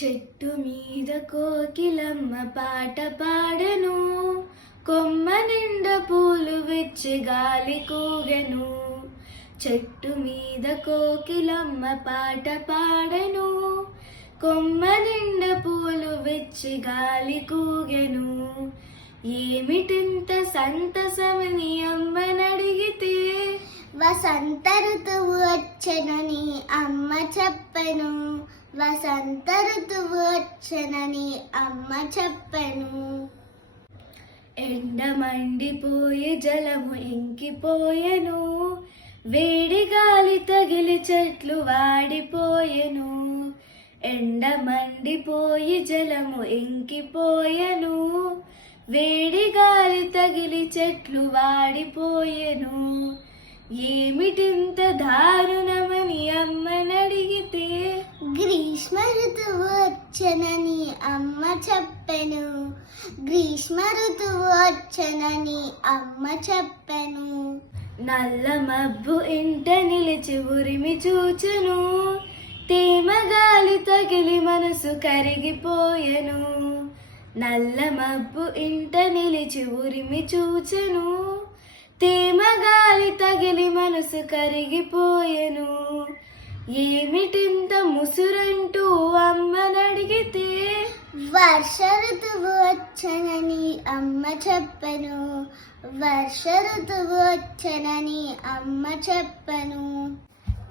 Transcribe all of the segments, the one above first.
చెట్టు మీద కోకిలమ్మ పాట పాడెను, కొమ్మ నిండా పూలు విచ్చి గాలి కూగెను. చెట్టు మీద కోకిలమ్మ పాట పాడెను, కొమ్మ నిండా పూలు విచ్చి గాలి కూగెను. ఏమిటింత సంతసమని అమ్మనడిగితే, వసంత ఋతువు వచ్చెనని అమ్మ చెప్పెను. వసంత ఋతువు వచ్చెనని అమ్మ చెప్పెను. ఎండ మండిపోయి జలము ఇంకిపోయెను, వేడి గాలి తగిలి చెట్లు వాడిపోయెను. ఎండ మండిపోయి జలము ఇంకిపోయెను, వేడి గాలి తగిలి చెట్లు వాడిపోయెను. ఏమిటింత దారుణమని అమ్మనడిగితే, గ్రీష్మ ఋతువు వచ్చెనని అమ్మ చెప్పెను. గ్రీష్మ ఋతువు వచ్చెనని అమ్మ చెప్పెను. నల్ల మబ్బు ఇంట నిలిచి ఉరిమి చూచెను, తేమ గాలి తగిలి మనసు కరిగిపోయెను. నల్ల మబ్బు ఇంట నిలిచి ఉరిమి చూచెను, తేమ గాలి తగిలి మనసు కరిగిపోయెను. ఏమిటింత ముసురంటూ అమ్మనడిగితే, వర్ష ఋతువు వచ్చెనని అమ్మ చెప్పెను. వర్ష ఋతువు వచ్చెనని అమ్మ చెప్పెను.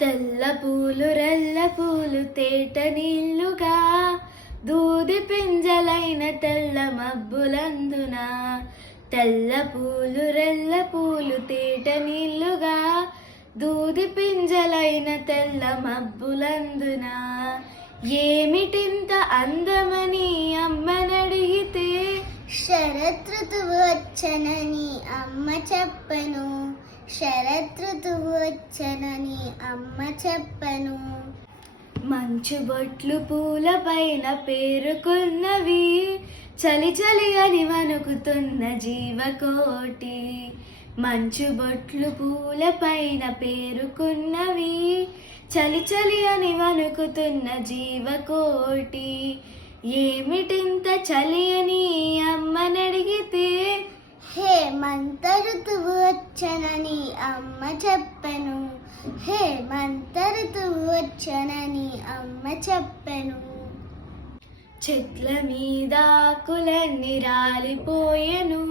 తెల్ల పూలు రెల్ల పూలు తేట నీళ్లుగా, దూది పింజలైన తెల్ల మబ్బులందున. తెల్ల పూలు రెల్ల పూలు తేట నీళ్లుగా, దూది పింజలైన తెల్ల మబ్బులందున. ఏమిటింత అందమని అమ్మనడిగితే, శరత్ ఋతువు వచ్చెనని అమ్మ చెప్పెను. శరత్ ఋతువు వచ్చెనని అమ్మ చెప్పెను. మంచు బొట్లు పూల పైన పేరుకున్నవి, చలి చలి అని వణుకుతున్న జీవకోటి. మంచు బొట్లు పూల పైన పేరుకున్నవి, చలి చలి అని వణుకుతున్న జీవకోటి. ఏమిటింత చలి అని అమ్మనడిగితే, హేమంత ఋతువు వచ్చెనని అమ్మ చెప్పెను. హేమంత ఋతువు వచ్చెనని అమ్మ చెప్పెను. చెట్ల మీద ఆకులన్నీ రాలిపోయెను,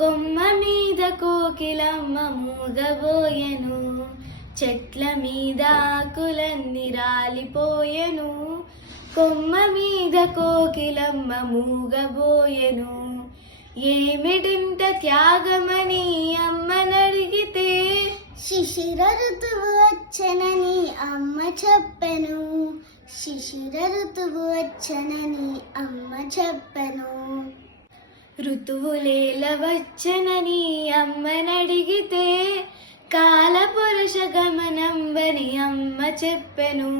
కొమ్మ మీద కోకిలమ్మ మూగబోయెను. చెట్ల మీద ఆకులన్నీ రాలిపోయెను, కొమ్మ మీద కోకిలమ్మ మూగబోయెను. ఏమిటింత త్యాగమని అమ్మనడిగితే, శిశిర ఋతువు వచ్చెనని అమ్మ చెప్పెను. శిశిర ఋతువు వచ్చెనని అమ్మ చెప్పెను. ఋతువులేల వచ్చెనని అమ్మనడిగితే, కాలపురుష గమనంబని అమ్మ చెప్పెను.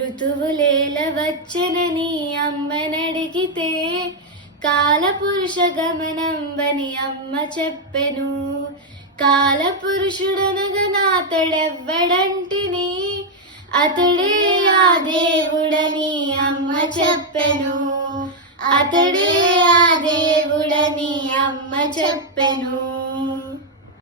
ఋతువులేల వచ్చెనని అమ్మనడిగితే, కాలపురుష గమనంబని అమ్మ చెప్పెను. కాలపురుషుడనగనాతడెవ్వడంటిని, అతడే ఆ దేవుడని అమ్మ చెప్పెను. అతడే ఆ దేవుడని అమ్మ చెప్పెను.